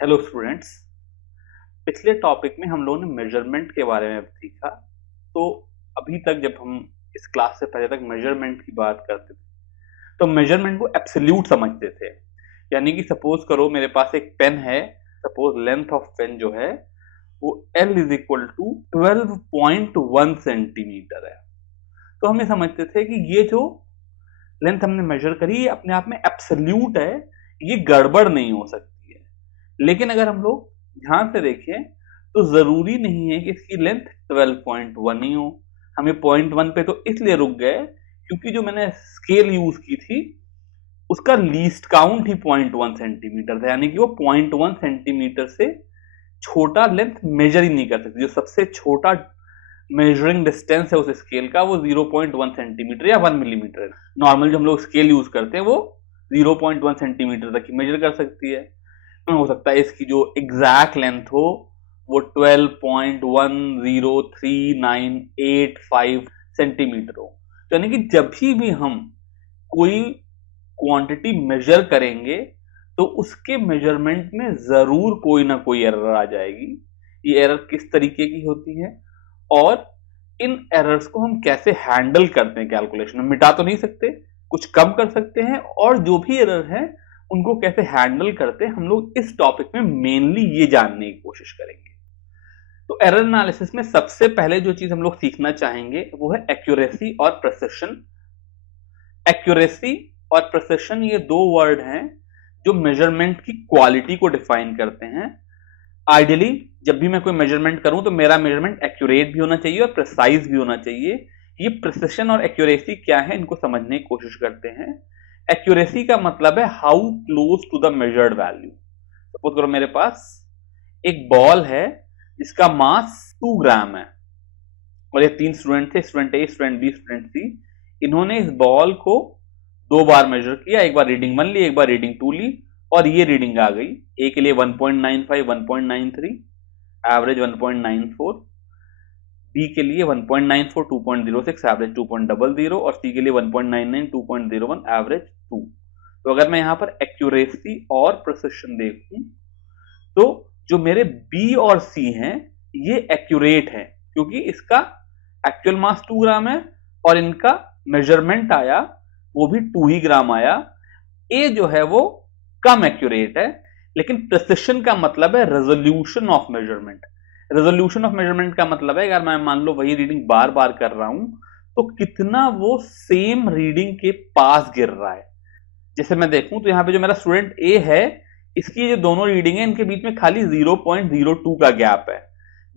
Hello students. पिछले topic में हम लोगों ने मेजरमेंट के बारे में सीखा। तो अभी तक जब हम इस क्लास से पहले तक मेजरमेंट की बात करते थे तो मेजरमेंट को एब्सोल्यूट समझते थे। यानी कि सपोज करो मेरे पास एक पेन है, सपोज लेंथ ऑफ पेन जो है वो L is equal to 12.1 centimetre है। तो हम ये समझते थे कि ये जो लेंथ हमने मेजर करी ये अपने आप में एब्सोल्यूट है, ये गड़बड़ नहीं हो सकती है। लेकिन अगर हम लोग ध्यान से देखें तो जरूरी नहीं है कि इसकी लेंथ 12.1 ही हो। हम ये 0.1 पे तो इसलिए रुक गए क्योंकि जो मैंने स्केल यूज की थी उसका लीस्ट काउंट ही 0.1 सेंटीमीटर था, यानी कि वो 0.1 सेंटीमीटर से छोटा लेंथ मेजर ही नहीं कर सकती। जो सबसे छोटा मेजरिंग डिस्टेंस है उस स्केल का वो 0.1 सेंटीमीटर या 1 मिलीमीटर है। नॉर्मल जो हम लोग स्केल यूज करते हैं वो 0.1 सेंटीमीटर तक ही मेजर कर सकती है। हो सकता है इसकी जो एग्जैक्ट लेंथ हो वो 12.103985 सेंटीमीटर हो। तो यानी कि जब भी हम कोई क्वांटिटी मेजर करेंगे तो उसके मेजरमेंट में जरूर कोई ना कोई एरर आ जाएगी। ये एरर किस तरीके की होती है और इन एरर्स को हम कैसे हैंडल करते हैं कैलकुलेशन में। मिटा तो नहीं सकते, कुछ कम कर सकते हैं, और जो भी एरर है उनको कैसे हैंडल करते हैं हम लोग इस टॉपिक में मेनली ये जानने की कोशिश करेंगे। तो एरर एनालिसिस में सबसे पहले जो चीज हम लोग सीखना चाहेंगे वो है एक्यूरेसी और प्रिसिशन। एक्यूरेसी और प्रिसिशन ये दो वर्ड हैं जो मेजरमेंट की क्वालिटी को डिफाइन करते हैं। आइडियली जब भी मैं कोई मेजरमेंट करूं तो मेरा मेजरमेंट एक्यूरेट भी होना चाहिए और प्रिसाइज भी होना चाहिए। ये प्रिसिशन और एक्यूरेसी क्या है इनको समझने की कोशिश करते हैं। एक्यूरेसी का मतलब है how close to the measured value. Suppose करो मेरे पास एक बॉल है जिसका मास 2 ग्राम है और ये 3 स्टूडेंट थे, स्टूडेंट ए, स्टूडेंट बी, स्टूडेंट सी। इन्होंने इस बॉल को 2 बार मेजर किया, एक बार रीडिंग 1 ली, एक बार रीडिंग 2 ली, और ये रीडिंग आ गई। ए के लिए 1.95, 1.93, एवरेज 1.94, बी के लिए 1.94, 2.06, एवरेज 2.00, और सी के लिए 1.99, 2.01, एवरेज 2। तो अगर मैं यहां पर एक्यूरेसी और प्रिसिशन देखूं तो जो मेरे बी और सी हैं ये एक्यूरेट हैं क्योंकि इसका एक्चुअल मास 2 ग्राम है और इनका मेजरमेंट आया वो भी 2 ही ग्राम आया। ए जो है वो कम एक्यूरेट है, लेकिन प्रिसिशन का मतलब है resolution of measurement. Resolution of measurement का मतलब है अगर मैं मान लो वही रीडिंग बार बार कर रहा हूं तो कितना वो सेम रीडिंग के पास गिर रहा है। जैसे मैं देखूं तो यहां पे जो मेरा स्टूडेंट ए है इसकी जो दोनों रीडिंग है इनके बीच में खाली 0.02 का गैप है।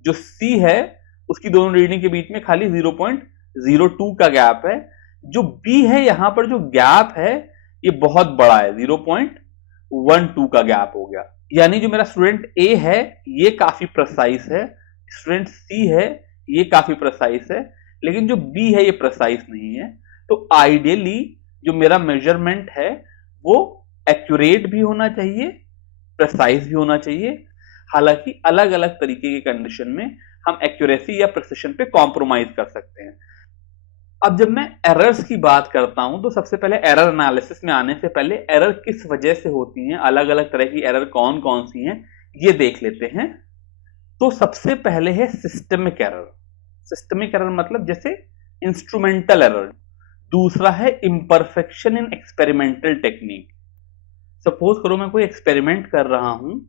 जो सी है उसकी दोनों रीडिंग के बीच में खाली 0.02 का गैप है। जो बी है यहां पर जो गैप है ये बहुत बड़ा है, 0.12 का गैप हो गया। यानी जो मेरा स्टूडेंट ए है ये काफी प्रिसाइज है, स्टूडेंट सी है ये काफी प्रिसाइज है, लेकिन जो बी है ये प्रिसाइज नहीं है। तो आइडियली जो मेरा मेजरमेंट है वो एक्यूरेट भी होना चाहिए, प्रिसाइज भी होना चाहिए। हालांकि अलग अलग तरीके की कंडीशन में हम एक्यूरेसी या प्रिसिशन पे कॉम्प्रोमाइज कर सकते हैं। अब जब मैं एरर्स की बात करता हूं तो सबसे पहले एरर एनालिसिस में आने से पहले एरर किस वजह से होती हैं, अलग अलग तरह की एरर कौन कौन सी हैं ये देख लेते हैं। तो सबसे पहले है सिस्टमिक एरर। सिस्टमिक एरर मतलब जैसे इंस्ट्रूमेंटल एरर। दूसरा है imperfection in experimental technique. Suppose करो मैं कोई एक्सपेरिमेंट कर रहा हूं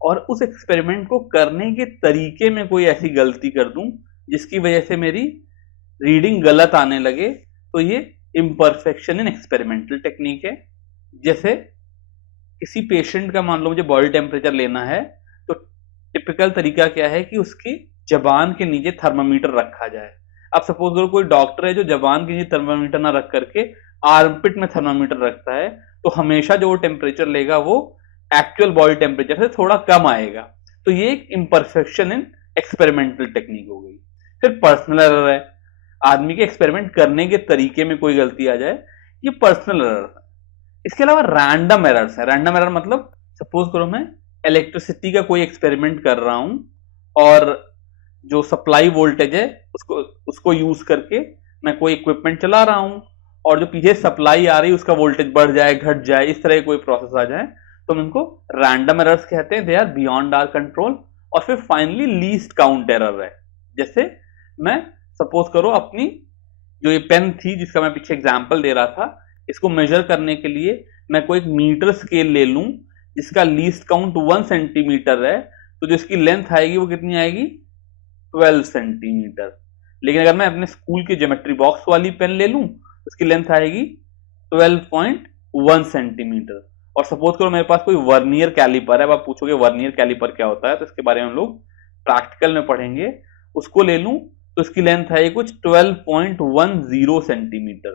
और उस एक्सपेरिमेंट को करने के तरीके में कोई ऐसी गलती कर दूं जिसकी वजह से मेरी रीडिंग गलत आने लगे, तो ये इम्परफेक्शन इन एक्सपेरिमेंटल टेक्निक है। जैसे किसी पेशेंट का मान लो मुझे बॉडी टेम्परेचर लेना है तो टिपिकल तरीका क्या है कि उसकी जबान के नीचे थर्मामीटर रखा जाए। अब सपोज करो कोई डॉक्टर है जो जबान के नीचे थर्मामीटर ना रख करके आर्मपिट में थर्मामीटर रखता है तो हमेशा जो वो टेम्परेचर लेगा वो एक्चुअल बॉडी टेम्परेचर से थोड़ा कम आएगा। तो ये एक इम्परफेक्शन इन एक्सपेरिमेंटल टेक्निक हो गई। फिर पर्सनल एरर है, आदमी के एक्सपेरिमेंट करने के तरीके में कोई गलती आ जाए, ये पर्सनल एरर है। इसके अलावा रैंडम एरर्स है। रैंडम एरर मतलब सपोज करो मैं इलेक्ट्रिसिटी का कोई एक्सपेरिमेंट कर रहा हूं और जो सप्लाई वोल्टेज है उसको यूज करके मैं कोई इक्विपमेंट चला रहा हूं और जो पीछे सप्लाई आ रही है उसका वोल्टेज बढ़ जाए, घट जाए, इस तरह कोई प्रोसेस आ जाए तो हम इनको रैंडम एरर्स कहते हैं, they are beyond our control. और फिर फाइनली लीस्ट काउंट एरर है, जैसे मैं सपोज करो अपनी जो ये पेन थी जिसका मैं पीछे एग्जांपल दे रहा था, इसको मेजर करने के लिए मैं कोई एक मीटर स्केल ले लूं जिसका लीस्ट काउंट 1 सेंटीमीटर है, तो जो इसकी लेंथ आएगी वो कितनी आएगी, 12 सेंटीमीटर। लेकिन अगर मैं अपने स्कूल की ज्योमेट्री बॉक्स वाली पेन ले लूं उसकी लेंथ आएगी 12.1 सेंटीमीटर। और सपोज करो मेरे पास कोई वर्नियर कैलिपर है, अब आप पूछोगे वर्नियर कैलिपर क्या होता है, तो इसके बारे में हम लोग प्रैक्टिकल में पढ़ेंगे। उसको ले लूं तो इसकी लेंथ है कुछ 12.10 सेंटीमीटर।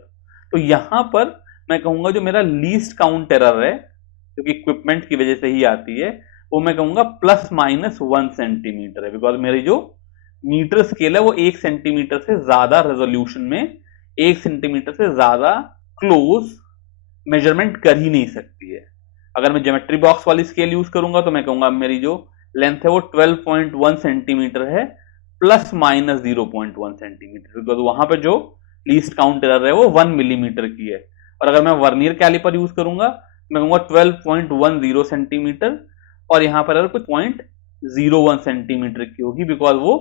तो यहां पर मैं कहूंगा जो मेरा लीस्ट काउंट एरर है जो कि इक्विपमेंट की वजह से ही आती है, वो मैं कहूंगा ±1 सेंटीमीटर है, बिकॉज मेरी जो मीटर स्केल है वो 1 सेंटीमीटर से ज्यादा रेजोल्यूशन में 1 सेंटीमीटर से ज्यादा क्लोज मेजरमेंट कर ही नहीं सकती है। अगर मैं ज्योमेट्री बॉक्स वाली स्केल यूज करूंगा तो मैं कहूंगा मेरी जो लेंथ है वो 12.1 सेंटीमीटर है ±0.1 सेंटीमीटर, बिकॉज वहां पे जो लीस्ट काउंट एरर है वो 1 मिलीमीटर की है। और अगर मैं वर्नियर कैलिपर यूज करूंगा मैं कहूंगा 12.10 सेंटीमीटर, और यहां पर अगर कुछ 0.01 सेंटीमीटर की होगी, बिकॉज वो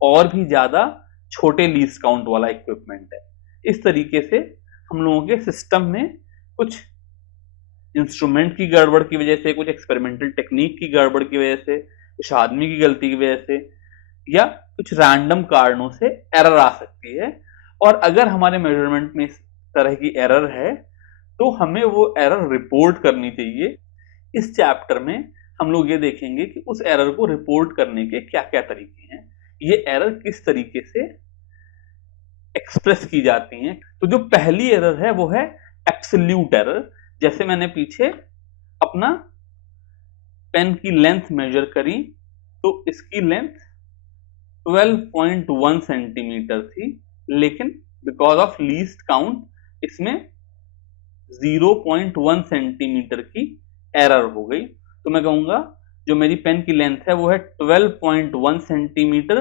और भी ज्यादा छोटे लीस्ट काउंट वाला इक्विपमेंट है। इस तरीके से हम लोगों के सिस्टम में कुछ इंस्ट्रूमेंट की गड़बड़ की वजह से, कुछ एक्सपेरिमेंटल टेक्निक की गड़बड़ की वजह से, कुछ आदमी की गलती की वजह से, या कुछ रैंडम कारणों से एरर आ सकती है। और अगर हमारे मेजरमेंट में इस तरह की एरर है तो हमें वो एरर रिपोर्ट करनी चाहिए। इस चैप्टर में हम लोग ये देखेंगे कि उस एरर को रिपोर्ट करने के क्या क्या तरीके हैं, ये एरर किस तरीके से एक्सप्रेस की जाती हैं। तो जो पहली एरर है वो है एब्सोल्यूट एरर। जैसे मैंने पीछे अपना पेन की लेंथ मेजर करी तो इसकी लेंथ 12.1 सेंटीमीटर थी, लेकिन बिकॉज ऑफ लीस्ट काउंट इसमें 0.1 सेंटीमीटर की एरर हो गई। तो मैं कहूंगा जो मेरी पेन की लेंथ है वो है 12.1 सेंटीमीटर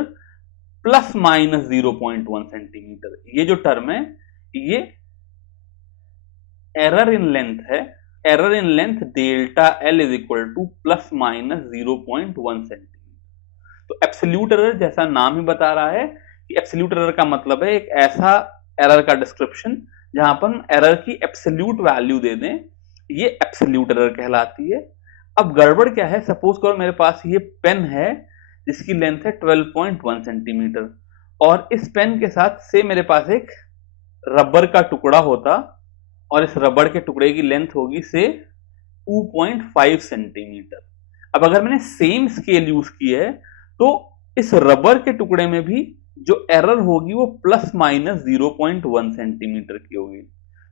±0.1 सेंटीमीटर। ये जो टर्म है ये एरर इन लेंथ है। Error in length delta L is equal to ±0.1 centimetre. तो एब्सोल्यूट एरर जैसा नाम ही बता रहा है कि एब्सोल्यूट एरर का मतलब है एक ऐसा एरर का डिस्क्रिप्शन जहां पर हम एरर की एब्सोल्यूट वैल्यू दे दें, ये एब्सोल्यूट एरर कहलाती है। अब गड़बड़ क्या है, सपोज करो मेरे पास ये पेन है जिसकी लेंथ है 12.1 सेंटीमीटर, और इस पेन के साथ से मेरे पास एक रबर का टुकड़ा होता और इस रबर के टुकड़े की लेंथ होगी से 2.5 सेंटीमीटर। अब अगर मैंने सेम स्केल यूज की है तो इस रबर के टुकड़े में भी जो एरर होगी वो ±0.1 सेंटीमीटर की होगी।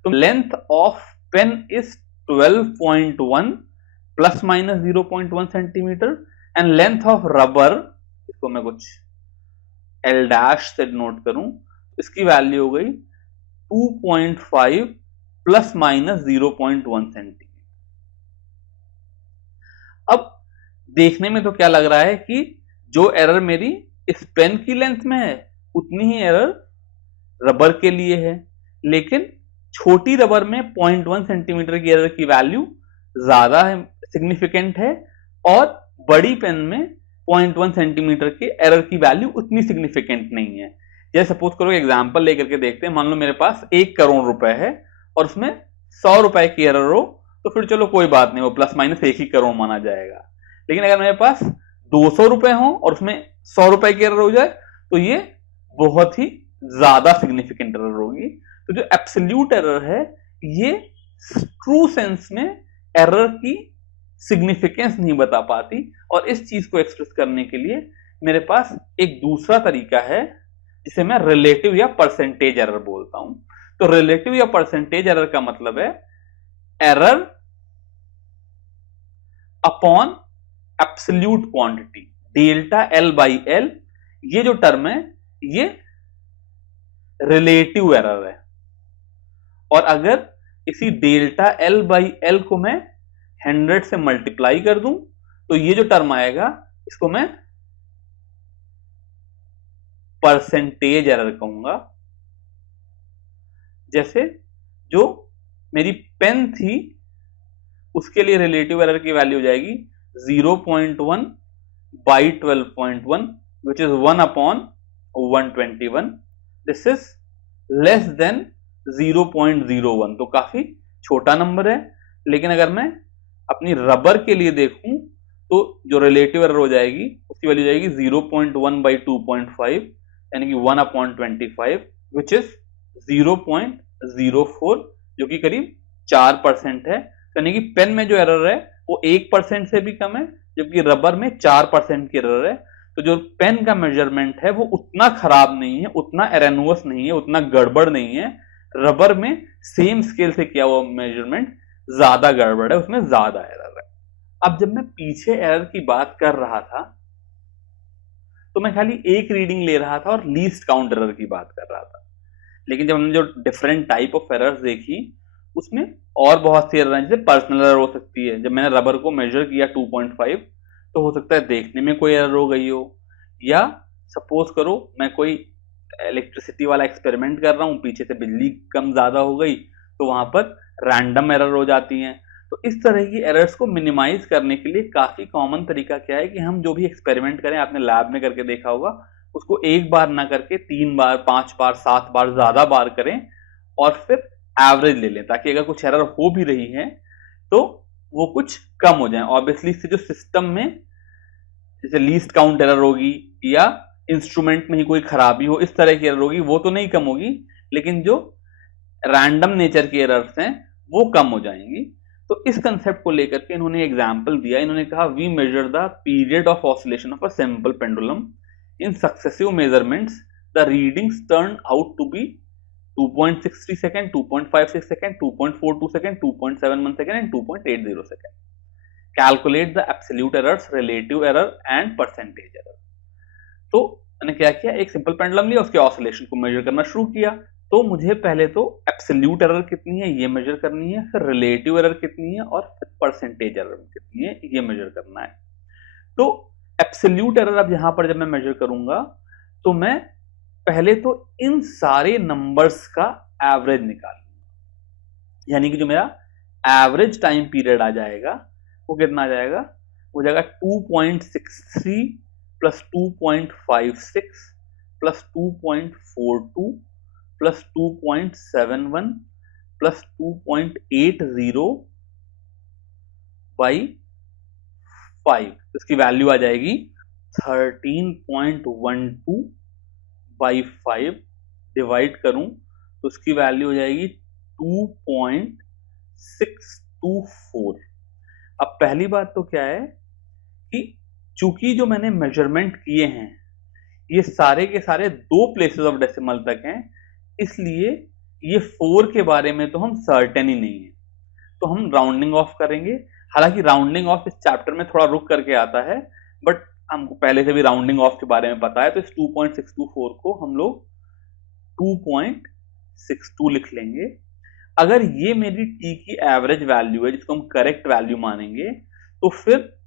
तो length of pen is 12.1 ±0.1 centimetre, and length of rubber, इसको मैं कुछ एल डैश से नोट करूं, इसकी वैल्यू हो गई 2.5 ±0.1 सेंटीमीटर। अब देखने में तो क्या लग रहा है कि जो एरर मेरी इस पेन की लेंथ में है उतनी ही एरर रबर के लिए है, लेकिन छोटी रबर में 0.1 सेंटीमीटर की एरर की वैल्यू ज्यादा है, सिग्निफिकेंट है, और बड़ी पेन में 0.1 सेंटीमीटर की एरर की वैल्यू उतनी सिग्निफिकेंट नहीं है। जैसे सपोज करो एग्जांपल लेकर के देखते हैं, मान लो मेरे पास 1 करोड़ रुपए है और उसमें 100 रुपए की एरर हो तो फिर चलो कोई बात नहीं, वो प्लस माइनस 1 ही करोड़ माना जाएगा। लेकिन अगर मेरे पास 200 रुपए हो और उसमें 100 रुपए की एरर हो जाए तो ये बहुत ही ज्यादा सिग्निफिकेंट एरर होगी। तो जो एब्सोल्यूट एरर है ये ट्रू सेंस में एरर की सिग्निफिकेंस नहीं बता पाती, और इस चीज को एक्सप्रेस करने के लिए मेरे पास एक दूसरा तरीका है जिसे मैं रिलेटिव या परसेंटेज एरर बोलता हूं। तो रिलेटिव या परसेंटेज एरर का मतलब है error upon absolute quantity, delta L by L. ये जो टर्म है ये रिलेटिव एरर है, और अगर इसी डेल्टा एल बाई एल को मैं 100 से मल्टीप्लाई कर दूं तो ये जो टर्म आएगा इसको मैं परसेंटेज एरर कहूंगा। जैसे जो मेरी पेन थी उसके लिए रिलेटिव एरर की वैल्यू हो जाएगी 0.1 by 12.1 which is 1/121। This is less than 0.01, तो काफी छोटा नंबर है। लेकिन अगर मैं अपनी रबर के लिए देखूं तो जो रिलेटिव एरर हो जाएगी उसकी वैल्यू जाएगी 0.1 बाई 2.5 यानी कि 1/25 विच इज 0.04, जो कि करीब 4% है। यानी कि पेन में जो एरर है वो 1% से भी कम है, जबकि रबर में 4% की एरर है। तो जो पेन का मेजरमेंट है वो उतना खराब नहीं है, उतना एरेनुअस नहीं है, उतना गड़बड़ नहीं है। रबर में सेम स्केल से किया हुआ मेजरमेंट ज्यादा गड़बड़ है, उसमें ज्यादा एरर है। अब जब मैं पीछे एरर की बात कर रहा था तो मैं खाली एक रीडिंग ले रहा था और लीस्ट काउंट एरर की बात कर रहा था। लेकिन जब हमने जो डिफरेंट टाइप ऑफ एरर्स देखी उसमें और बहुत सी एरर हैं, जैसे पर्सनल एरर हो सकती है। जब मैंने रबर को मेजर किया 2.5 तो हो सकता है देखने में कोई एरर हो गई हो, या सपोज करो मैं कोई इलेक्ट्रिसिटी वाला एक्सपेरिमेंट कर रहा हूँ, पीछे से बिजली कम ज्यादा हो गई तो वहां पर रैंडम एरर हो जाती हैं। तो इस तरह की एरर्स को मिनिमाइज करने के लिए काफी कॉमन तरीका क्या है कि हम जो भी एक्सपेरिमेंट करें, आपने लैब में करके देखा होगा, उसको एक बार ना करके 3 बार 5 बार 7 बार ज्यादा बार करें और फिर एवरेज ले लें, ताकि अगर कुछ एरर हो भी रही है तो वो कुछ कम हो जाए। ऑब्वियसली इससे जो सिस्टम में जैसे लीस्ट काउंट एरर होगी या इंस्ट्रूमेंट में ही कोई खराबी हो, इस तरह की एरर होगी, वो तो नहीं कम होगी, लेकिन जो रैंडम नेचर की एरर्स हैं वो कम हो जाएंगी। तो इस कंसेप्ट को लेकर के इन्होंने एग्जाम्पल दिया। इन्होंने कहा we measure the period of oscillation of a simple pendulum in successive measurements, the readings turn out to be 2.63 second, 2.56 second, 2.42 second, 2.71 second and 2.80 second. Calculate the absolute errors, relative error and percentage error. तो मैंने क्या किया, एक simple pendulum लिया, उसके oscillation को major करना शुरू किया। तो मुझे पहले तो एब्सोल्यूट एरर कितनी है ये मेजर करनी है, फिर रिलेटिव एरर कितनी है और फिर परसेंटेज एरर कितनी है ये मेजर करना है। तो एब्सोल्यूट एरर अब यहां पर जब मैं मेजर करूंगा तो मैं पहले तो इन सारे नंबर्स का एवरेज निकालूंगा, यानी कि जो मेरा एवरेज टाइम पीरियड आ जाएगा वो कितना आ जाएगा, वो जाएगा 2.63 plus 2.56 plus 2.42 plus 2.71 plus 2.80 by 5। इसकी वैल्यू आ जाएगी 13.12 बाई 5। डिवाइड करूं तो उसकी वैल्यू हो जाएगी 2.624। अब पहली बात तो क्या है कि चूंकि जो मैंने मेजरमेंट किए हैं ये सारे के सारे 2 प्लेसेस ऑफ डेसिमल तक हैं, इसलिए ये 4 के बारे में तो हम सर्टेन ही नहीं है, तो हम राउंडिंग ऑफ करेंगे। हालांकि राउंडिंग ऑफ इस चैप्टर में थोड़ा रुक करके आता है, बट हमको पहले से भी राउंडिंग ऑफ के बारे में पता है, तो इस 2.624 को हम लोग 2.62 लिख लेंगे। अगर ये मेरी टी की एवरेज वैल्यू है जिसको हम करेक्ट वैल्यू मानेंगे, तो फिर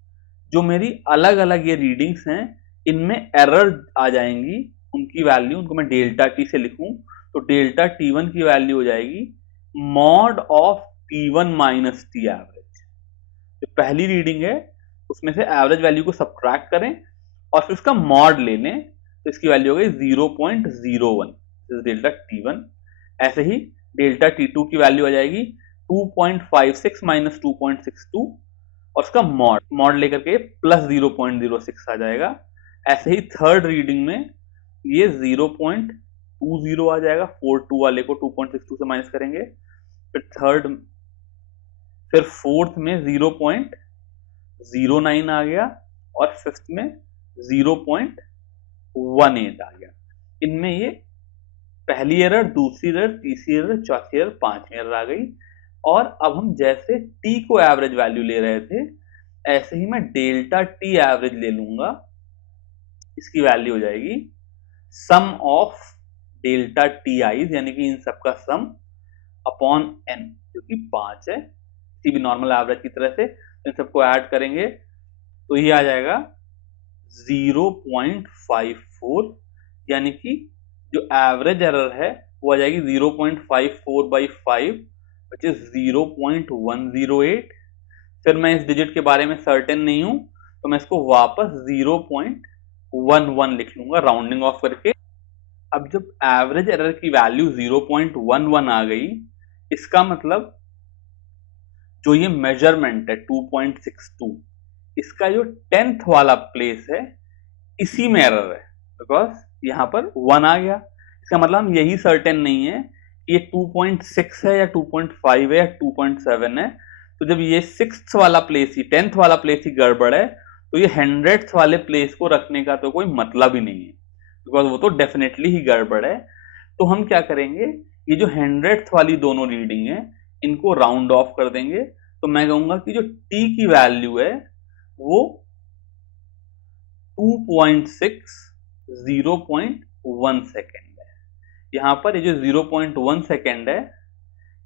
जो मेरी अलग अलग ये रीडिंग्स हैं इनमें एरर आ जाएंगी, उनकी वैल्यू उनको मैं डेल्टा टी से लिखूं तो डेल्टा टी1 की वैल्यू हो जाएगी mod of T one minus T average. जो पहली रीडिंग है उसमें से एवरेज वैल्यू को सब्ट्रैक्ट करें और फिर उसका मॉड ले लें, तो इसकी वैल्यू हो गई 0.01 डेल्टा टी1। ऐसे ही डेल्टा टी2 की वैल्यू आ जाएगी 2.56 माइनस 2.62 और उसका मॉड लेकर के प्लस 0.06 आ जाएगा। ऐसे ही थर्ड रीडिंग में ये 0.20 आ जाएगा, 42 वाले को 2.62 से माइनस करेंगे, फिर फोर्थ में 0.09 आ गया और फिफ्थ में 0.18 आ गया। इनमें ये पहली एरर, दूसरी एरर, तीसरी एरर, चौथी एरर, पांचवी एरर आ गई। और अब हम जैसे टी को एवरेज वैल्यू ले रहे थे ऐसे ही मैं डेल्टा टी एवरेज ले लूंगा। इसकी वैल्यू हो जाएगी सम ऑफ डेल्टा टी आईज, यानी कि इन सबका सम अपॉन एन, जो कि 5 है, किसी भी नॉर्मल एवरेज की तरह से इन सबको ऐड करेंगे तो ये आ जाएगा 0.54, यानी कि जो एवरेज एरर है वो आ जाएगी 0.54 बाई 5 विच इज 0.108। फिर मैं इस डिजिट के बारे में सर्टेन नहीं हूं, तो मैं इसको वापस 0.11 लिख लूंगा राउंडिंग ऑफ करके। अब जब एवरेज एरर की वैल्यू 0.11 आ गई, इसका मतलब जो ये मेजरमेंट है 2.62, इसका जो 10th वाला प्लेस है इसी में एरर है, बिकॉज यहां पर 1 आ गया। इसका मतलब हम यही सर्टेन नहीं है कि ये 2.6 है या 2.5 है या 2.7 है। तो जब ये 6th वाला प्लेस ही 10th वाला प्लेस ही गड़बड़ है, तो ये 100th वाले प्लेस को रखने का तो कोई मतलब ही नहीं है, बिकॉज वो तो डेफिनेटली ही गड़बड़ है। तो हम क्या करेंगे, ये जो 100th वाली दोनों रीडिंग है इनको राउंड ऑफ कर देंगे। तो मैं कहूंगा कि जो t की वैल्यू है वो 2.6 0.1 सेकेंड है। यहां पर ये जो 0.1 सेकेंड है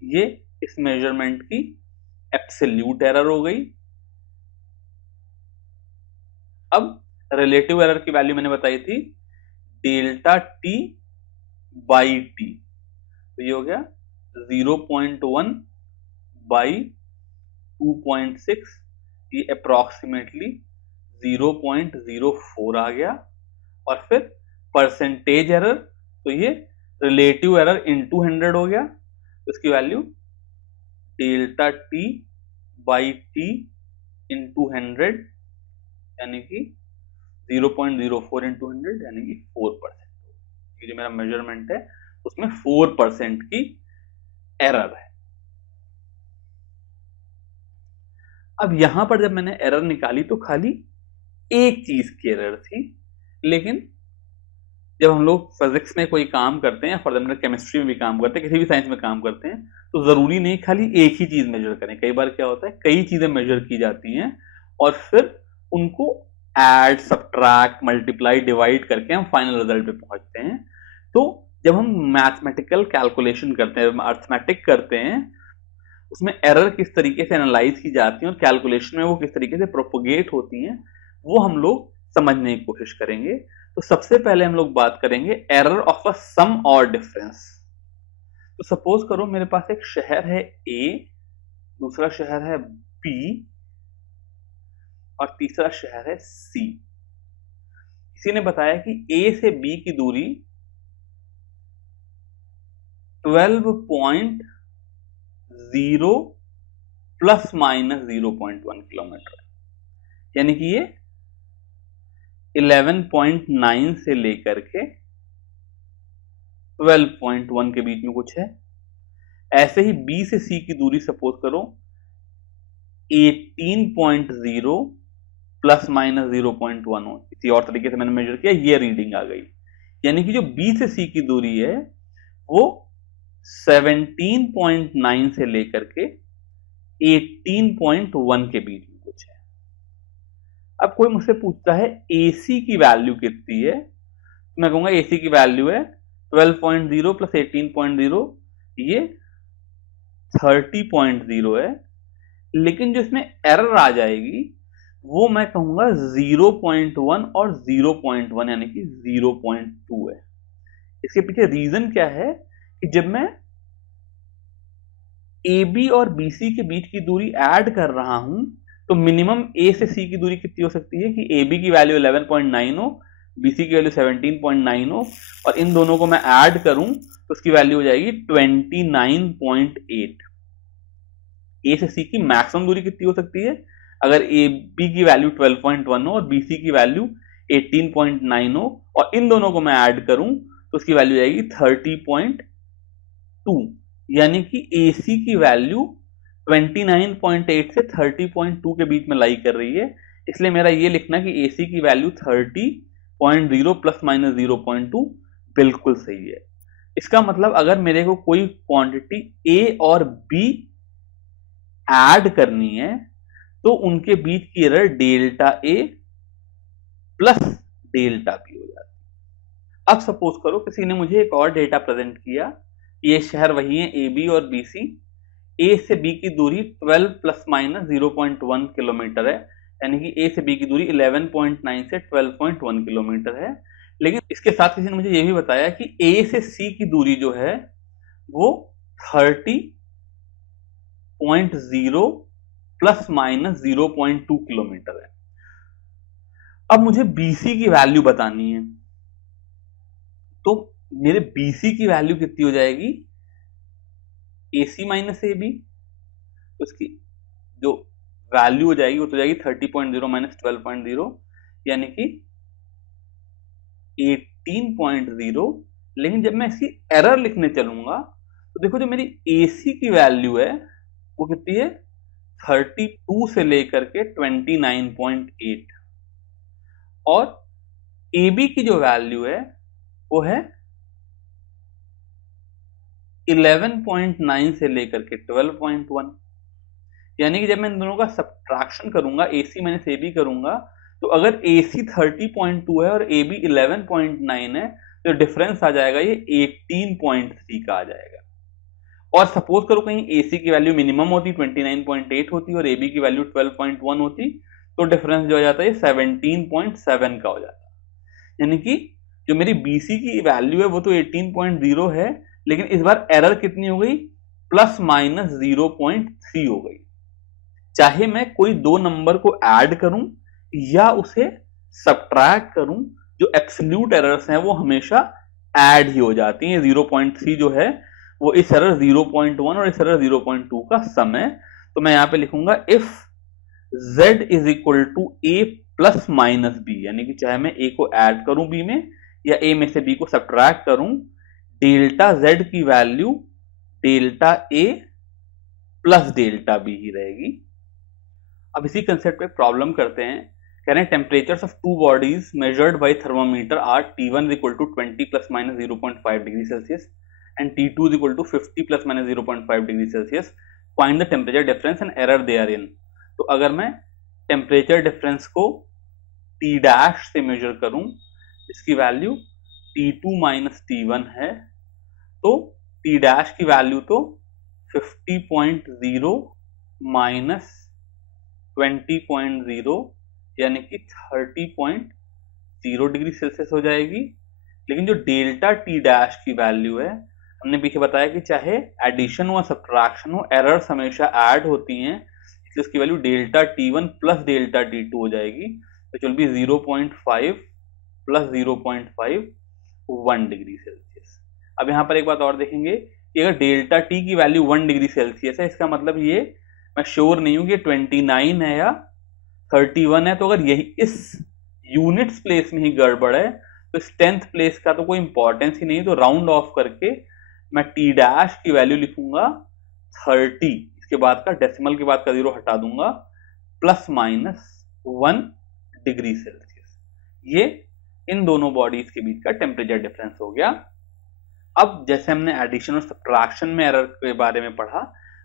ये इस मेजरमेंट की एब्सोल्यूट एरर हो गई। अब रिलेटिव एरर की वैल्यू मैंने बताई थी डेल्टा टी बाई टी, तो ये हो गया 0.1 बाई 2.6, ये अप्रोक्सीमेटली 0.04 आ गया। और फिर परसेंटेज एरर, तो ये रिलेटिव एरर इनटू 100 हो गया, तो इसकी value delta T by T into 100 यानी कि 0.04 इंटू 100 यानी कि 4%। ये जो मेरा मेजरमेंट है उसमें 4% की एरर है। अब यहां पर जब मैंने एरर निकाली तो खाली एक चीज की एरर थी, लेकिन जब हम लोग फिजिक्स में कोई काम करते हैं, फॉर एग्जाम्पल केमिस्ट्री में भी काम करते हैं, किसी भी साइंस में काम करते हैं, तो जरूरी नहीं खाली एक ही चीज मेजर करें। कई बार क्या होता है कई चीजें मेजर की जाती हैं और फिर उनको ऐड सब्ट्रैक्ट मल्टीप्लाई डिवाइड करके हम फाइनल रिजल्ट पे पहुंचते हैं। तो जब हम मैथमेटिकल कैलकुलेशन करते हैं, अर्थमेटिक करते हैं, उसमें एरर किस तरीके से एनालाइज की जाती है और कैलकुलेशन में वो किस तरीके से प्रोपोगेट होती हैं, वो हम लोग समझने की कोशिश करेंगे। तो सबसे पहले हम लोग बात करेंगे एरर ऑफ अ सम और डिफरेंस। तो सपोज करो मेरे पास एक शहर है ए, दूसरा शहर है बी और तीसरा शहर है सी। किसी ने बताया कि ए से बी की दूरी 12.0 प्लस माइनस 0.1 किलोमीटर है, यानी कि ये 11.9 से लेकर के 12.1 के बीच में कुछ है। ऐसे ही बी से सी की दूरी सपोज करो 18.0 प्लस माइनस 0.1 हो। किसी और तरीके से मैंने मेजर किया, ये रीडिंग आ गई, यानी कि जो बी से सी की दूरी है वो 17.9 से लेकर के 18.1 के बीच में कुछ है। अब कोई मुझसे पूछता है AC की वैल्यू कितनी है, तो मैं कहूंगा AC की वैल्यू है 12.0 प्लस 18.0, ये 30.0 है। लेकिन जो इसमें एरर आ जाएगी वो मैं कहूंगा 0.1 और 0.1 यानी कि 0.2 है। इसके पीछे रीजन क्या है कि जब मैं AB और BC के बीच की दूरी ऐड कर रहा हूं तो मिनिमम A से C की दूरी कितनी हो सकती है कि AB की वैल्यू 11.9 हो, BC की वैल्यू 17.9 हो, और इन दोनों को मैं ऐड करूं तो उसकी वैल्यू हो जाएगी 29.8। A से C की मैक्सिमम दूरी कितनी हो सकती है, अगर AB की वैल्यू 12.1 हो और BC की वैल्यू 18.9 हो और इन दोनों को मैं ऐड करूं तो उसकी वैल्यू जाएगी 30.2, यानी कि AC की वैल्यू 29.8 से 30.2 के बीच में लाई कर रही है। इसलिए मेरा ये लिखना कि AC की वैल्यू 30.0 प्लस माइनस 0.2 बिल्कुल सही है। इसका मतलब अगर मेरे को कोई क्वांटिटी A और B ऐड करनी है तो उनके बीच की error delta A plus delta B हो जाती है। अब सपोज करो किसी ने मुझे एक और डेटा प्रेजेंट किया, ये शहर वही है AB और BC, A से B की दूरी 12 प्लस माइनस 0.1 किलोमीटर है, यानी कि A से B की दूरी 11.9 से 12.1 किलोमीटर है। लेकिन इसके साथ किसी ने मुझे यह भी बताया कि A से C की दूरी जो है वो 30.0 प्लस माइनस 0.2 किलोमीटर है। अब मुझे BC की वैल्यू बतानी है, तो मेरे BC की वैल्यू कितनी हो जाएगी, AC माइनस AB, उसकी जो वैल्यू हो जाएगी वो तो जाएगी 30.0 माइनस 12.0 यानी कि 18.0। लेकिन जब मैं इसकी एरर लिखने चलूंगा तो देखो जो मेरी AC की वैल्यू है वो कितनी है, 32 से लेकर के 29.8 और AB की जो वैल्यू है वो है 11.9 से लेकर के 12.1। यानी कि जब मैं इन दोनों का सब्ट्रैक्शन करूंगा, AC माइनस AB करूंगा, तो अगर AC 30.2 है और AB 11.9 है तो डिफरेंस आ जाएगा ये 18.3 का आ जाएगा। और सपोज करो कहीं AC की वैल्यू मिनिमम होती 29.8 होती और AB की वैल्यू 12.1 होती तो डिफरेंस जो हो जाता है 17.7 का हो जाता है। यानी कि जो मेरी BC की वैल्यू है वो तो 18.0 है, लेकिन इस बार एरर कितनी हो गई, प्लस माइनस 0.3 हो गई। चाहे मैं कोई दो नंबर को ऐड करूं या उसे सब्ट्रैक्ट करूं, जो एब्सोल्यूट एरर्स हैं वो हमेशा ऐड ही हो जाती हैं। 0.3 जो है वो इस एरर 0.1 और इस एरर 0.2 का सम है। तो मैं यहां पे लिखूंगा if z is equal to a plus minus b, यानी कि चाहे मैं a को ऐड करूं b में या a में से b को सब्ट्रैक्ट करूं, डेल्टा z की value delta a plus delta b ही रहेगी। अब इसी कंसेप्ट पे प्रॉब्लम करते हैं। कह रहे हैं temperatures of two bodies measured by thermometer are T1 equal to 20 plus minus 0.5 degree Celsius and T2 equal to 50 plus minus 0.5 degree Celsius. Find the temperature difference and error they are in. तो अगर मैं temperature difference को T dash से measure करूं, इसकी value T2 minus T1 है, तो T dash की वैल्यू तो 50.0 माइनस 20.0 यानी कि 30.0 डिग्री सेल्सियस हो जाएगी। लेकिन जो डेल्टा टी डैश की वैल्यू है, हमने पीछे बताया कि चाहे एडिशन हो सब्ट्रैक्शन हो, एरर्स हमेशा ऐड होती हैं, इसलिए इसकी value delta T1 plus delta T2 हो जाएगी, which will be 0.5 plus 0.5 1 degree Celsius. अब यहाँ पर एक बात और देखेंगे कि अगर डेल्टा टी की वैल्यू 1 डिग्री सेल्सियस है, इसका मतलब ये मैं श्योर नहीं हूं कि 29 है या 31 है। तो अगर यही इस यूनिट्स प्लेस में ही गड़बड़ है तो इस 10th प्लेस का तो कोई इंपॉर्टेंस ही नहीं, तो राउंड ऑफ करके मैं टी डैश की वैल्यू लिखूंगा 30, इसके बाद का डेसिमल के बाद का 0 हटा दूंगा, प्लस माइनस 1 डिग्री सेल्सियस। ये इन दोनों बॉडीज के बीच का टेम्परेचर डिफरेंस हो गया। अब जैसे हमने एडिशन और सब्ट्रैक्शन में एरर के बारे में पढ़ा,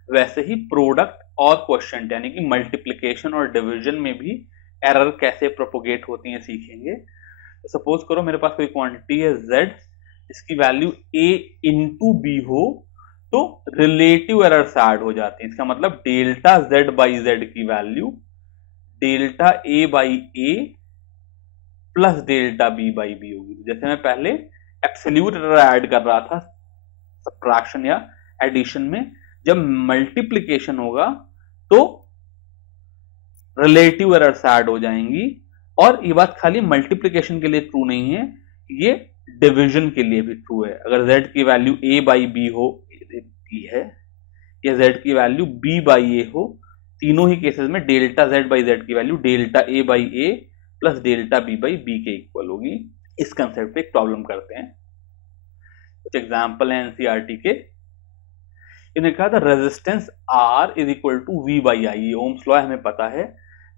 वैसे ही प्रोडक्ट और क्वोशिएंट यानी कि मल्टीप्लिकेशन और डिवीजन में भी एरर कैसे प्रोपोगेट होती हैं सीखेंगे। तो सपोज करो मेरे पास कोई क्वांटिटी है z, इसकी वैल्यू a इंटू बी हो, तो रिलेटिव एरर्स ऐड हो जाती हैं। इसका मतलब डेल्टा z बाई जेड की value delta a by a plus delta b by b होगी। जैसे मैं पहले एब्सोल्यूट एरर ऐड कर रहा था सब्ट्रैक्शन या एडिशन में, जब मल्टीप्लिकेशन होगा तो रिलेटिव एरर्स ऐड हो जाएंगी। और ये बात खाली मल्टीप्लिकेशन के लिए ट्रू नहीं है, ये डिवीजन के लिए भी ट्रू है। अगर z की वैल्यू a बाई बी हो, b है, या z की वैल्यू b बाई a हो, तीनों ही केसेस में डेल्टा z बाई z की value delta a by a plus delta b by b के इक्वल होगी। इस कंसेप्ट पे एक प्रॉब्लम करते हैं। कुछ एग्जाम्पल है एनसीईआरटी के। इन्हें कहा था resistance R is equal to V by I, ये ओम्स लॉ हमें पता है,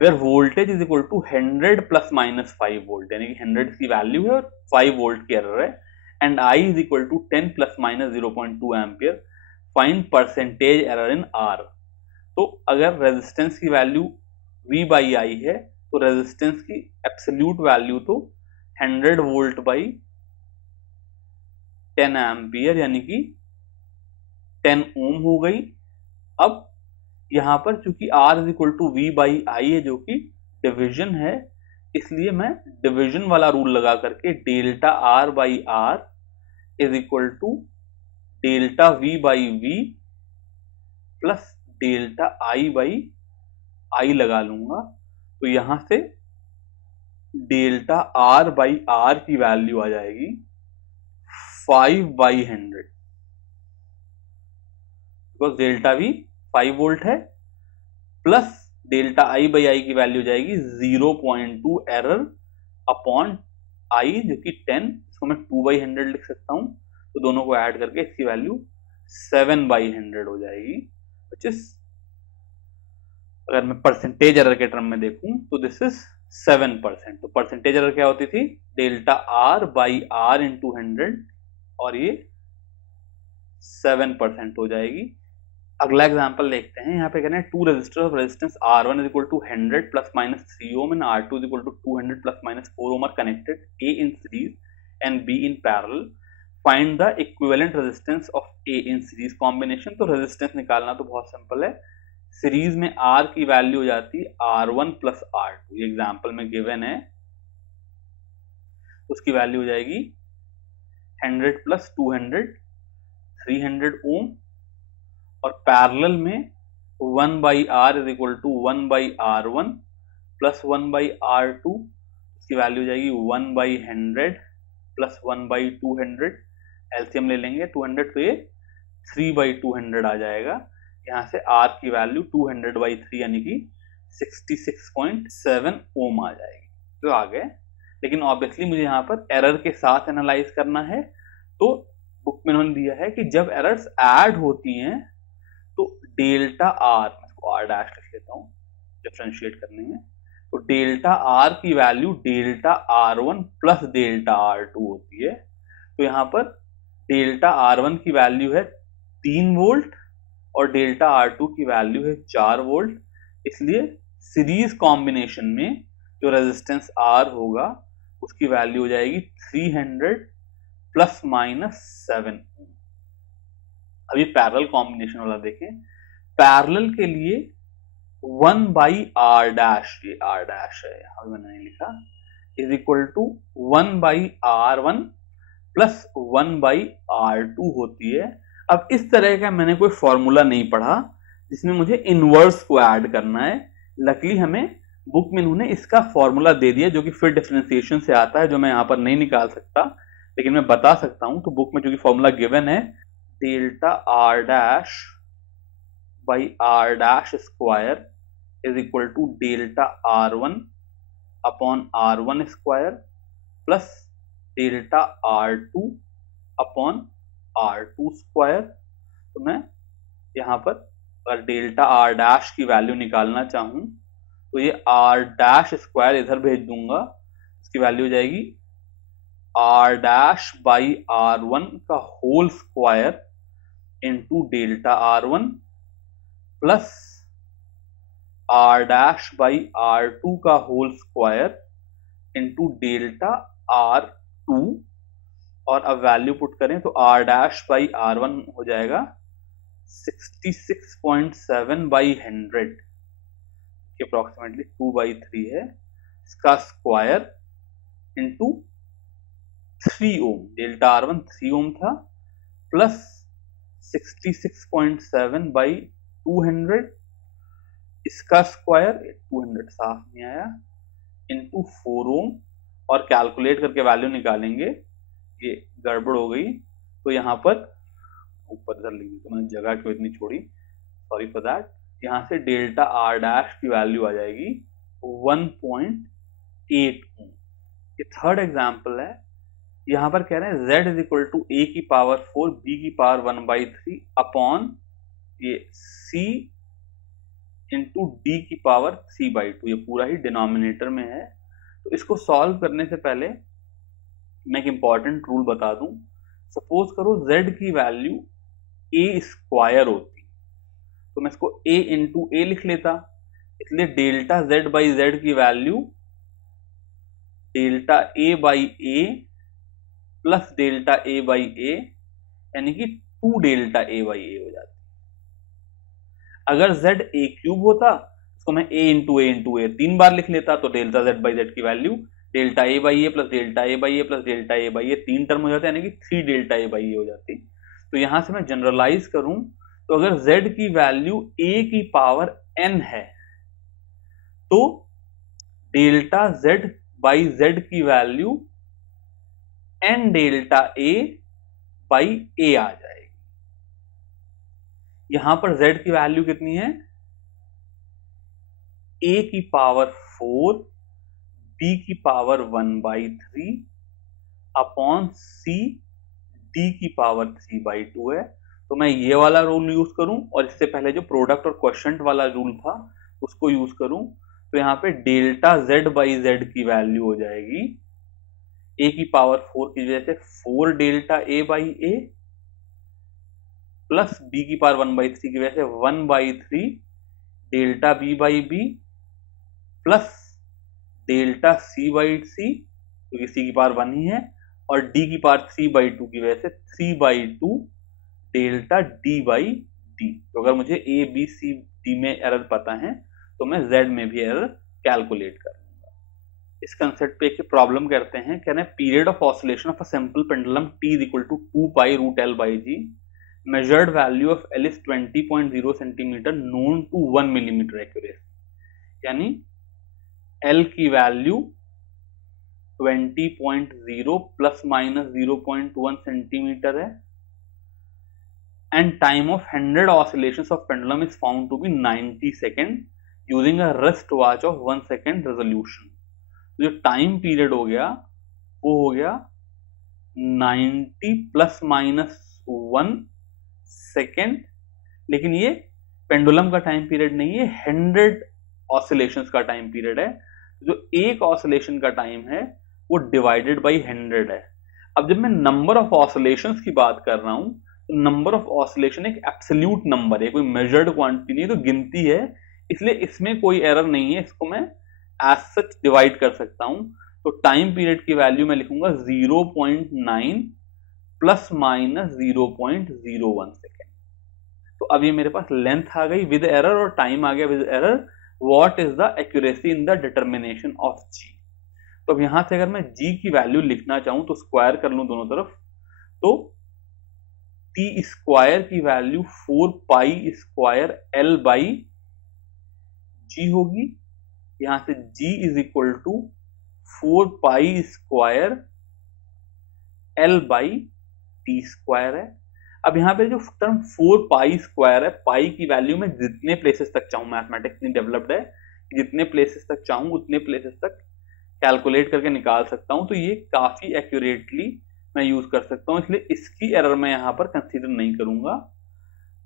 where voltage is equal to 100 plus minus 5 volt, यानी कि 100 की वैल्यू है और 5 वोल्ट की एरर है, and I is equal to 10 plus minus 0.2 ampere. Find percentage error in R। तो अगर रेजिस्टेंस की वैल्यू V बाई आई है तो रेजिस्टेंस की एब्सोल्यूट वैल्यू तो 100 वोल्ट बाई 10 एम्पियर यानी कि 10 ओम हो गई। अब यहां पर चूंकि R is equal to V by I है जो कि डिवीजन है, इसलिए मैं डिवीजन वाला रूल लगा करके delta R by R is equal to delta V by V plus delta I by I लगा लूंगा तो यहां से डेल्टा आर बाई आर की वैल्यू आ जाएगी 5/100, बिकॉज डेल्टा वी 5 वोल्ट है, plus delta I by I की वैल्यू जाएगी 0.2 एरर अपॉन आई जो कि 10, इसको मैं 2/100 लिख सकता हूं, तो दोनों को ऐड करके इसकी वैल्यू 7/100 हो जाएगी, विच इज, अगर मैं परसेंटेज एरर के टर्म में देखूं तो दिस इज 7%। तो परसेंटेज एरर क्या होती थी, delta R by R into 100, और ये 7% हो जाएगी। अगला एग्जांपल देखते हैं, यहाँ पे कहना है two resistor of resistance R1 is equal to 100 plus minus 3 ohm and R2 is equal to 200 plus minus 4 ohm are connected, A in series and B in parallel. Find the equivalent resistance of A in series combination। तो resistance निकालना तो बहुत simple है, series में R की value हो जाती है R1 प्लस R2, ये एग्जाम्पल में गिवन है, उसकी वैल्यू हो जाएगी 100 प्लस 200 300 ओम, और पैरेलल में 1/R is equal to 1/R1 plus 1/R2, इसकी वैल्यू हो जाएगी 1/100 प्लस 1/200, एलसीएम ले लेंगे 200 तो ये 3/200 आ जाएगा, यहाँ से R की वैल्यू 200/3 यानी कि 66.7 ओम आ जाएगी। तो आ गए, लेकिन ऑब्वियसली मुझे यहाँ पर एरर के साथ एनालाइज करना है, तो बुक में उन्होंने दिया है कि जब एरर्स ऐड होती हैं तो डेल्टा आर, इसको आर डैश लिख लेता हूं डिफरेंशिएट करने में, तो डेल्टा आर की value delta R1 plus delta R2 होती है। तो यहां पर डेल्टा R1 की वैल्यू है 3 वोल्ट और डेल्टा R2 की वैल्यू है 4 वोल्ट, इसलिए सीरीज कॉम्बिनेशन में जो रेजिस्टेंस R होगा उसकी वैल्यू हो जाएगी 300 प्लस माइनस 7। अभी पैरेलल कॉम्बिनेशन वाला देखें, पैरेलल के लिए 1/R डैश, ये R डैश है यहां मैंने नहीं लिखा, is equal to 1/R1 plus 1/R2 होती है। अब इस तरह का मैंने कोई फॉर्मूला नहीं पढ़ा जिसमें मुझे इनवर्स को ऐड करना है, लकीली हमें बुक में उन्होंने इसका फॉर्मूला दे दिया जो कि फिर डिफरेंशिएशन से आता है, जो मैं यहां पर नहीं निकाल सकता, लेकिन मैं बता सकता हूं। तो बुक में जो कि फॉर्मूला गिवन है, delta R dash by R dash square is equal to delta R1 upon R1 square plus delta R2 upon R2 square. तो मैं यहां पर अगर डेल्टा R डैश की वैल्यू निकालना चाहूं तो ये R डैश स्क्वायर इधर भेज दूंगा, इसकी वैल्यू हो जाएगी R डैश बाई R1 का whole square into delta R1 plus R dash by R2 का whole square into delta R2, और अब वैल्यू पुट करें तो R डैश बाई R1 हो जाएगा 66.7/100, अप्रोक्सीमेटली 2/3 है, इसका स्क्वायर इंटू 3 ओम, डेल्टा R1 3 ओम था, प्लस 66.7/200, इसका स्क्वायर 200 साफ नहीं आया, इंटू 4 ओम, और कैलकुलेट करके वैल्यू निकालेंगे, ये गड़बड़ हो गई तो यहाँ पर ऊपर इधर लिख दी, तो मैंने जगह क्यों इतनी छोड़ी, सॉरी फॉर दैट। यहाँ से डेल्टा R डैश की वैल्यू आ जाएगी 1.8 ओम। ये थर्ड एग्जाम्पल है, यहां पर कह रहे हैं z is equal to a की पावर 4 b की पावर 1/3 अपॉन ये c इंटू d की पावर 3/2, ये पूरा ही डिनोमिनेटर में है। तो इसको सॉल्व करने से पहले मैं एक इंपॉर्टेंट रूल बता दूं, सपोज करो z की वैल्यू a स्क्वायर होती तो मैं इसको a इंटू a लिख लेता, इसलिए डेल्टा z बाई z की value delta a by a plus delta a by a यानी कि 2 डेल्टा a बाई a हो जाती। अगर z a क्यूब होता इसको मैं a इंटू a 3 बार लिख लेता, तो डेल्टा z बाई z की value delta a by a plus delta a by a plus delta a by a 3 term हो जाता है, यानी कि 3 डेल्टा a बाई a हो जाती। तो यहां से मैं जनरलाइज करूं तो अगर z की वैल्यू a की पावर n है तो डेल्टा z बाई z की value n delta a by a आ जाएगी। यहां पर z की वैल्यू कितनी है, a की पावर 4 b की पावर 1/3 अपॉन c d की पावर 3/2 है। तो मैं ये वाला रूल यूज करूं और इससे पहले जो प्रोडक्ट और क्वोशंट वाला रूल था उसको यूज करूं, तो यहाँ पे डेल्टा z बाई z की वैल्यू हो जाएगी a की पावर 4 की वजह से 4 delta a by a plus b की पावर 1/3 की वजह से 1/3 delta b by b plus delta c by c, क्योंकि c की पावर 1 ही है, और d की पावर 3/2 की वजह से 3/2 डेल्टा d बाई d। तो अगर मुझे a b c d में एरर पता है तो मैं z में भी एरर कैलकुलेट कर लूंगा। इस कंसेप्ट पे एक प्रॉब्लम करते हैं, कह रहे हैं period of oscillation of a simple pendulum t is equal to 2 pi root L by G, measured value of L is 20.0 centimeter, known to 1 millimeter accuracy। यानी L की वैल्यू 20.0 प्लस माइनस 0.1 सेंटीमीटर है, and time of 100 oscillations of pendulum is found to be 90 second using a wrist watch of 1 second resolution। तो जो time period हो गया वो हो गया 90 प्लस माइनस 1 सेकेंड, लेकिन ये पेंडुलम का टाइम पीरियड नहीं है, 100 ऑसिलेशंस का टाइम पीरियड है। जो एक ऑसिलेशन का टाइम है वो डिवाइडेड बाई 100 है। अब जब मैं नंबर ऑफ ऑसिलेशंस की बात कर रहा हूं तो नंबर ऑफ ऑसिलेशन एक एब्सोल्यूट नंबर है, कोई मेजर्ड क्वांटिटी नहीं, तो गिनती है, इसलिए इसमें कोई एरर नहीं है, इसको मैं एज सच डिवाइड कर सकता हूं। तो टाइम पीरियड की वैल्यू मैं लिखूंगा 0.9 प्लस माइनस 0.01 सेकेंड। तो अब ये मेरे पास लेंथ आ गई विद एरर और टाइम आ गया with error. What is the accuracy in the determination of G. तो अब यहां से अगर मैं जी की वैल्यू लिखना चाहूं तो स्क्वायर कर लूं दोनों तरफ, तो टी स्क्वायर की value 4 pi square L by G होगी। यहां से G is equal to 4 pi square L by T square है। अब यहां पे जो टर्म 4 पाई स्क्वायर है, पाई की वैल्यू में जितने प्लेसेस तक चाहूं, मैथमेटिक्स इतनी डेवलप्ड है, जितने प्लेसेस तक चाहूं उतने प्लेसेस तक कैलकुलेट करके निकाल सकता हूं। तो ये काफी एक्यूरेटली मैं यूज कर सकता हूं, इसलिए इसकी एरर मैं यहां पर कंसीडर नहीं करूंगा।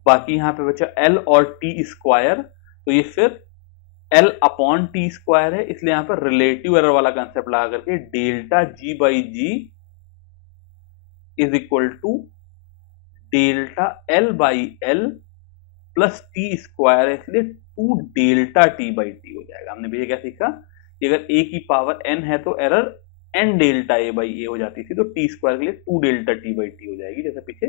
बाकी यहां पे बचा एल और टी स्क्वायर, तो ये फिर एल अपॉन टी स्क्वायर है, इसलिए यहां पर रिलेटिव एरर वाला कंसेप्ट लगा करके delta g by g is equal to delta L by L plus T square है, इसलिए 2 डेल्टा टी बाई टी हो जाएगा। हमने भैया क्या सीखा कि अगर a की पावर n है तो error n delta a by a हो जाती थी, तो टी स्क्वायर के लिए 2 डेल्टा टी बाई टी हो जाएगी, जैसे पीछे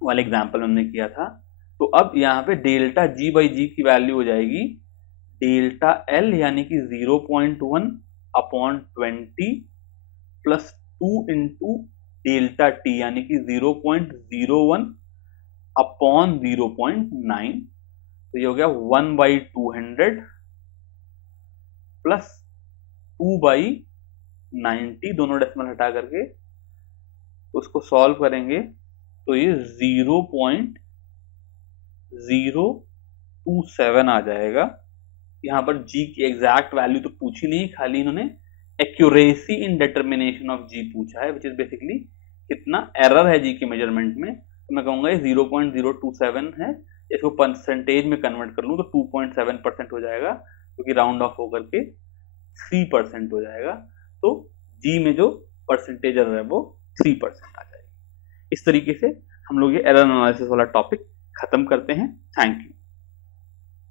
वाले एग्जाम्पल हमने किया था। तो अब यहाँ पे डेल्टा g बाई जी की वैल्यू हो जाएगी डेल्टा l यानी कि 0.1 upon 20 plus 2 into delta T यानी कि 0.01 अपॉन 0.9, तो ये हो गया 1/200 प्लस 2/90, दोनों डेसिमल हटा करके तो उसको सॉल्व करेंगे तो ये 0.027 आ जाएगा। यहां पर g की एग्जैक्ट वैल्यू तो पूछी नहीं, खाली इन्होंने accuracy in determination of g पूछा है, विच इज बेसिकली कितना एरर है g के मेजरमेंट में। तो मैं कहूंगा ये 0.027 है, इसको परसेंटेज में कन्वर्ट कर लूं तो 2.7% हो जाएगा, क्योंकि राउंड ऑफ होकर के 3% हो जाएगा। तो जी में जो परसेंटेज एरर है वो 3% आ जाएगी। इस तरीके से हम लोग ये एरर एनालिसिस वाला टॉपिक खत्म करते हैं। Thank you.